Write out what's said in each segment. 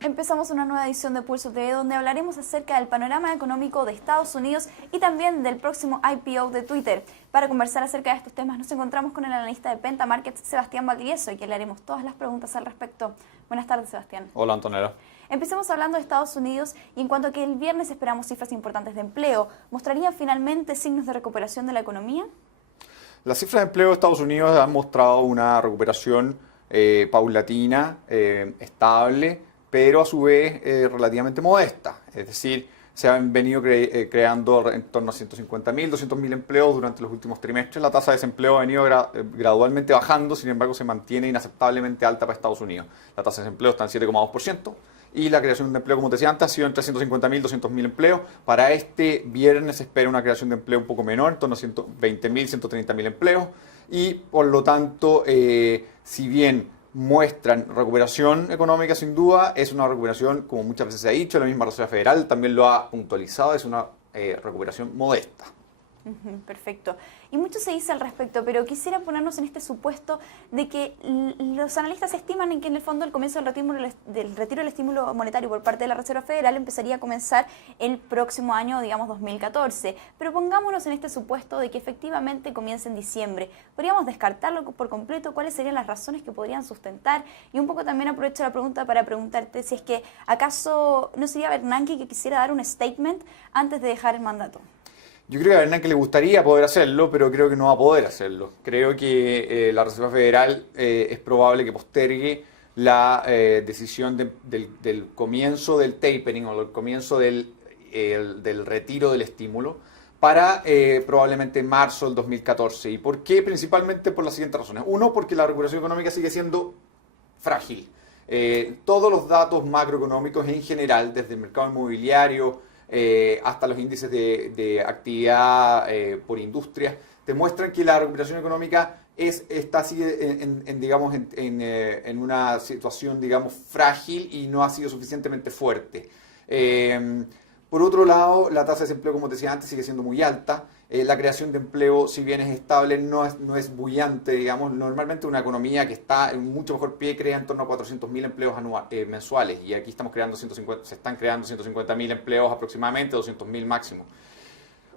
Empezamos una nueva edición de Pulso TV donde hablaremos acerca del panorama económico de Estados Unidos y también del próximo IPO de Twitter. Para conversar acerca de estos temas nos encontramos con el analista de Penta Markets, Sebastián Valdivieso, y que le haremos todas las preguntas al respecto. Buenas tardes, Sebastián. Hola, Antonella. Empecemos hablando de Estados Unidos y en cuanto a que el viernes esperamos cifras importantes de empleo, ¿mostrarían finalmente signos de recuperación de la economía? Las cifras de empleo de Estados Unidos han mostrado una recuperación paulatina, estable, pero a su vez relativamente modesta. Es decir, se han venido creando en torno a 150.000, 200.000 empleos durante los últimos trimestres. La tasa de desempleo ha venido gradualmente bajando, sin embargo se mantiene inaceptablemente alta para Estados Unidos. La tasa de desempleo está en 7,2%. Y la creación de empleo, como te decía antes, ha sido entre 150.000 y 200.000 empleos. Para este viernes se espera una creación de empleo un poco menor, en torno a 120.000, 130.000 empleos. Y por lo tanto, si bien muestran recuperación económica, sin duda, es una recuperación, como muchas veces se ha dicho, la misma Reserva Federal también lo ha puntualizado, es una recuperación modesta. Perfecto. Y mucho se dice al respecto, pero quisiera ponernos en este supuesto de que los analistas estiman en que en el fondo el comienzo del retiro del estímulo monetario por parte de la Reserva Federal empezaría a comenzar el próximo año, digamos 2014. Pero pongámonos en este supuesto de que efectivamente comience en diciembre. ¿Podríamos descartarlo por completo? ¿Cuáles serían las razones que podrían sustentar? Y un poco también aprovecho la pregunta para preguntarte si es que ¿acaso no sería Bernanke que quisiera dar un statement antes de dejar el mandato? Yo creo que a Bernanke le gustaría poder hacerlo, pero creo que no va a poder hacerlo. Creo que la Reserva Federal es probable que postergue la decisión del comienzo del tapering o el comienzo del retiro del estímulo para probablemente marzo del 2014. ¿Y por qué? Principalmente por las siguientes razones. Uno, porque la recuperación económica sigue siendo frágil. Todos los datos macroeconómicos en general, desde el mercado inmobiliario, hasta los índices de actividad por industria, te muestran que la recuperación económica sigue en una situación, digamos, frágil y no ha sido suficientemente fuerte. Por otro lado, la tasa de desempleo, como te decía antes, sigue siendo muy alta. La creación de empleo, si bien es estable, no es bullante, digamos. Normalmente una economía que está en mucho mejor pie crea en torno a 400.000 empleos mensuales. Y aquí se están creando 150.000 empleos aproximadamente, 200.000 máximo.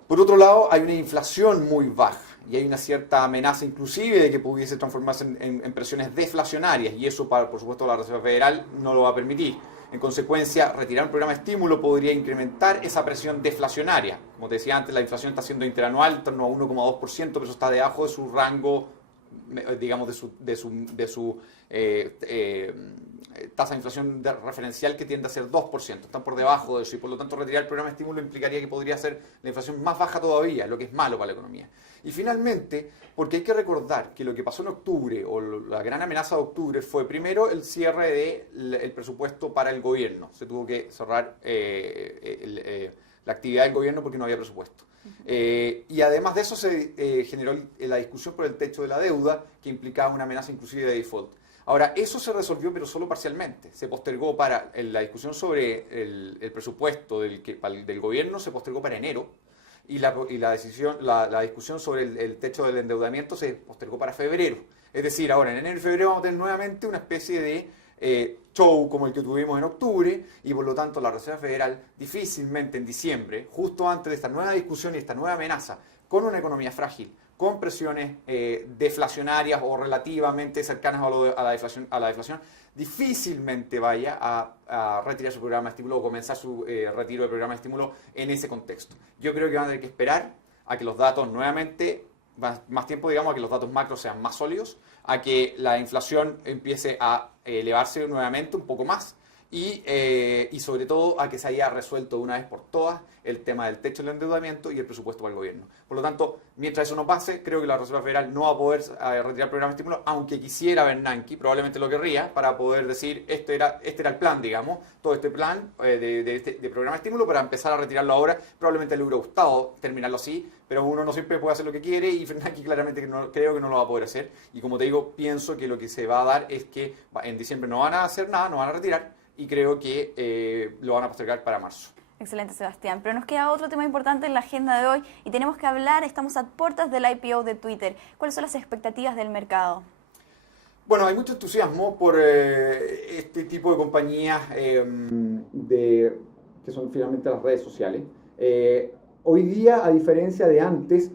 Por otro lado, hay una inflación muy baja y hay una cierta amenaza inclusive de que pudiese transformarse en presiones deflacionarias. Y eso, por supuesto, la Reserva Federal no lo va a permitir. En consecuencia, retirar un programa de estímulo podría incrementar esa presión deflacionaria. Como te decía antes, la inflación está siendo interanual, en torno a 1,2%, pero eso está debajo de su rango, digamos, de su tasa de inflación referencial, que tiende a ser 2%. Están por debajo de eso y por lo tanto retirar el programa de estímulo implicaría que podría ser la inflación más baja todavía, lo que es malo para la economía. Y finalmente, porque hay que recordar que lo que pasó en octubre, o la gran amenaza de octubre, fue primero el cierre del presupuesto para el gobierno. Se tuvo que cerrar la actividad del gobierno porque no había presupuesto. Y además de eso se generó la discusión por el techo de la deuda, que implicaba una amenaza inclusive de default. Ahora, eso se resolvió, pero solo parcialmente. Se postergó para la discusión sobre el presupuesto del gobierno, se postergó para enero. Y la discusión sobre el techo del endeudamiento se postergó para febrero. Es decir, ahora en enero y febrero vamos a tener nuevamente una especie de show como el que tuvimos en octubre, y por lo tanto la Reserva Federal difícilmente en diciembre, justo antes de esta nueva discusión y esta nueva amenaza, con una economía frágil, con presiones deflacionarias o relativamente cercanas a la deflación, difícilmente vaya a retirar su programa de estímulo o comenzar su retiro del programa de estímulo en ese contexto. Yo creo que van a tener que esperar a que los datos nuevamente, más tiempo, digamos, a que los datos macros sean más sólidos, a que la inflación empiece a elevarse nuevamente un poco más y sobre todo a que se haya resuelto de una vez por todas el tema del techo del endeudamiento y el presupuesto para el gobierno. Por lo tanto, mientras eso no pase, creo que la Reserva Federal no va a poder retirar el programa de estímulo, aunque quisiera Bernanke, probablemente lo querría, para poder decir, este era el plan, digamos, todo este plan de programa de estímulo, para empezar a retirarlo ahora. Probablemente le hubiera gustado terminarlo así, pero uno no siempre puede hacer lo que quiere, y Bernanke claramente creo que no lo va a poder hacer. Y como te digo, pienso que lo que se va a dar es que en diciembre no van a hacer nada, no van a retirar, y creo que lo van a postergar para marzo. Excelente, Sebastián. Pero nos queda otro tema importante en la agenda de hoy y tenemos que hablar, estamos a puertas del IPO de Twitter. ¿Cuáles son las expectativas del mercado? Bueno, hay mucho entusiasmo por este tipo de compañías que son finalmente las redes sociales. Hoy día, a diferencia de antes,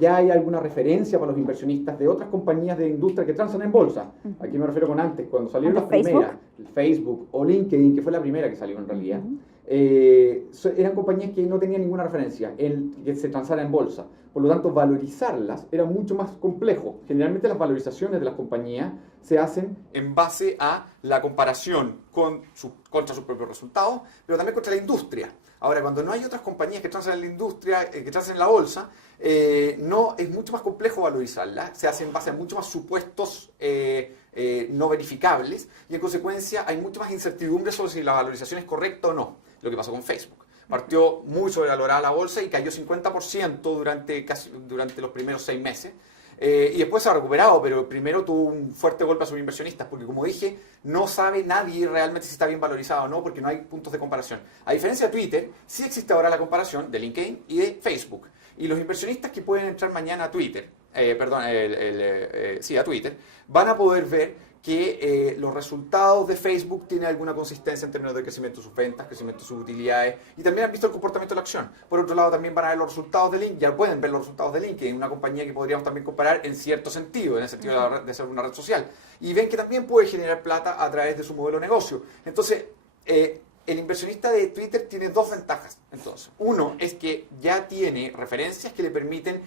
ya hay alguna referencia para los inversionistas de otras compañías de industria que transan en bolsa. ¿A qué me refiero con antes? Cuando salieron las primeras, Facebook o LinkedIn, que fue la primera que salió en realidad, eran compañías que no tenían ninguna referencia en que se transara en bolsa. Por lo tanto, valorizarlas era mucho más complejo. Generalmente las valorizaciones de las compañías se hacen en base a la comparación contra sus propios resultados, pero también contra la industria. Ahora, cuando no hay otras compañías que transan en la industria, que transan en la bolsa, no es mucho más complejo valorizarlas. Se hace en base a mucho más supuestos no verificables y en consecuencia hay mucha más incertidumbre sobre si la valorización es correcta o no. Lo que pasó con Facebook. Partió muy sobrevalorada la bolsa y cayó 50% durante los primeros 6 meses. Y después se ha recuperado, pero primero tuvo un fuerte golpe a sus inversionistas, porque como dije, no sabe nadie realmente si está bien valorizado o no, porque no hay puntos de comparación. A diferencia de Twitter, sí existe ahora la comparación de LinkedIn y de Facebook. Y los inversionistas que pueden entrar mañana a Twitter, a Twitter, van a poder ver que los resultados de Facebook tienen alguna consistencia en términos de crecimiento de sus ventas, crecimiento de sus utilidades, y también han visto el comportamiento de la acción. Por otro lado, también van a ver los resultados de LinkedIn, ya pueden ver los resultados de LinkedIn, una compañía que podríamos también comparar en cierto sentido, en el sentido de ser una red social. Y ven que también puede generar plata a través de su modelo de negocio. Entonces, el inversionista de Twitter tiene 2 ventajas. Entonces, uno es que ya tiene referencias que le permiten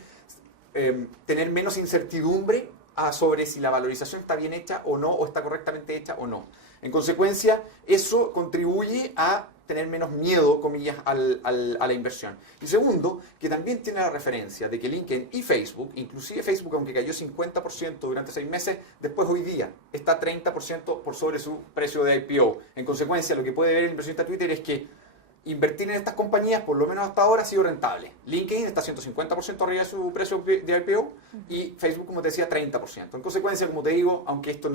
tener menos incertidumbre sobre si la valorización está bien hecha o no, o está correctamente hecha o no. En consecuencia, eso contribuye a tener menos miedo, comillas, a la inversión. Y segundo, que también tiene la referencia de que LinkedIn y Facebook, inclusive Facebook, aunque cayó 50% durante 6 meses, después hoy día está 30% por sobre su precio de IPO. En consecuencia, lo que puede ver el inversionista de Twitter es que invertir en estas compañías, por lo menos hasta ahora, ha sido rentable. LinkedIn está 150% arriba de su precio de IPO y Facebook, como te decía, 30%. En consecuencia, como te digo, aunque esto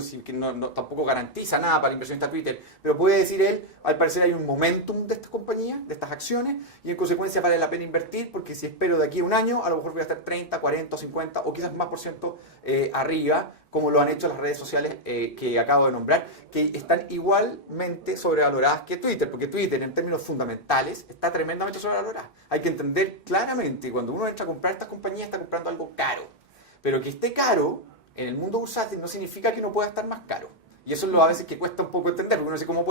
tampoco garantiza nada para el inversionista Twitter, pero puede decir él, al parecer hay un momentum de estas compañías, de estas acciones, y en consecuencia vale la pena invertir, porque si espero de aquí a un año, a lo mejor voy a estar 30, 40, 50 o quizás más por ciento arriba, como lo han hecho las redes sociales que acabo de nombrar, que están igualmente sobrevaloradas que Twitter, porque Twitter en términos fundamentales está tremendamente sobrevalorada. Hay que entender claramente, cuando uno entra a comprar estas compañías, está comprando algo caro. Pero que esté caro, en el mundo bursátil, no significa que no pueda estar más caro. Y eso es lo a veces que cuesta un poco entender, porque uno dice, ¿cómo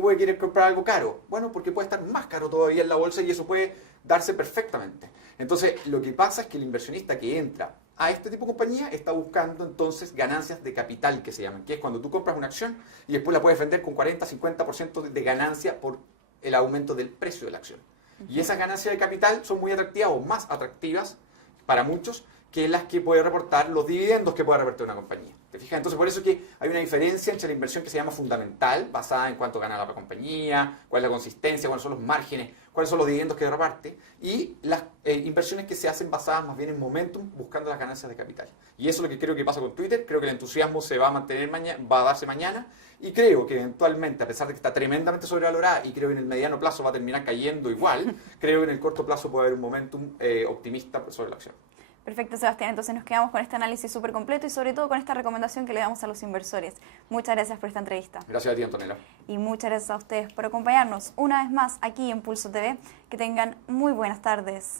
puede querer comprar algo caro? Bueno, porque puede estar más caro todavía en la bolsa y eso puede darse perfectamente. Entonces, lo que pasa es que el inversionista que entra a este tipo de compañía está buscando entonces ganancias de capital, que se llaman, que es cuando tú compras una acción y después la puedes vender con 40-50% de ganancia por el aumento del precio de la acción. Y esas ganancias de capital son muy atractivas o más atractivas para muchos que las que puede reportar los dividendos que puede reportar una compañía. ¿Te fijas? Entonces, por eso es que hay una diferencia entre la inversión que se llama fundamental, basada en cuánto gana la compañía, cuál es la consistencia, cuáles son los márgenes, cuáles son los dividendos que reparte, y las inversiones que se hacen basadas más bien en momentum, buscando las ganancias de capital. Y eso es lo que creo que pasa con Twitter. Creo que el entusiasmo se va a mantener va a darse mañana, y creo que eventualmente, a pesar de que está tremendamente sobrevalorada, y creo que en el mediano plazo va a terminar cayendo igual, creo que en el corto plazo puede haber un momentum optimista sobre la acción. Perfecto, Sebastián. Entonces nos quedamos con este análisis súper completo y sobre todo con esta recomendación que le damos a los inversores. Muchas gracias por esta entrevista. Gracias a ti, Antonella. Y muchas gracias a ustedes por acompañarnos una vez más aquí en Pulso TV. Que tengan muy buenas tardes.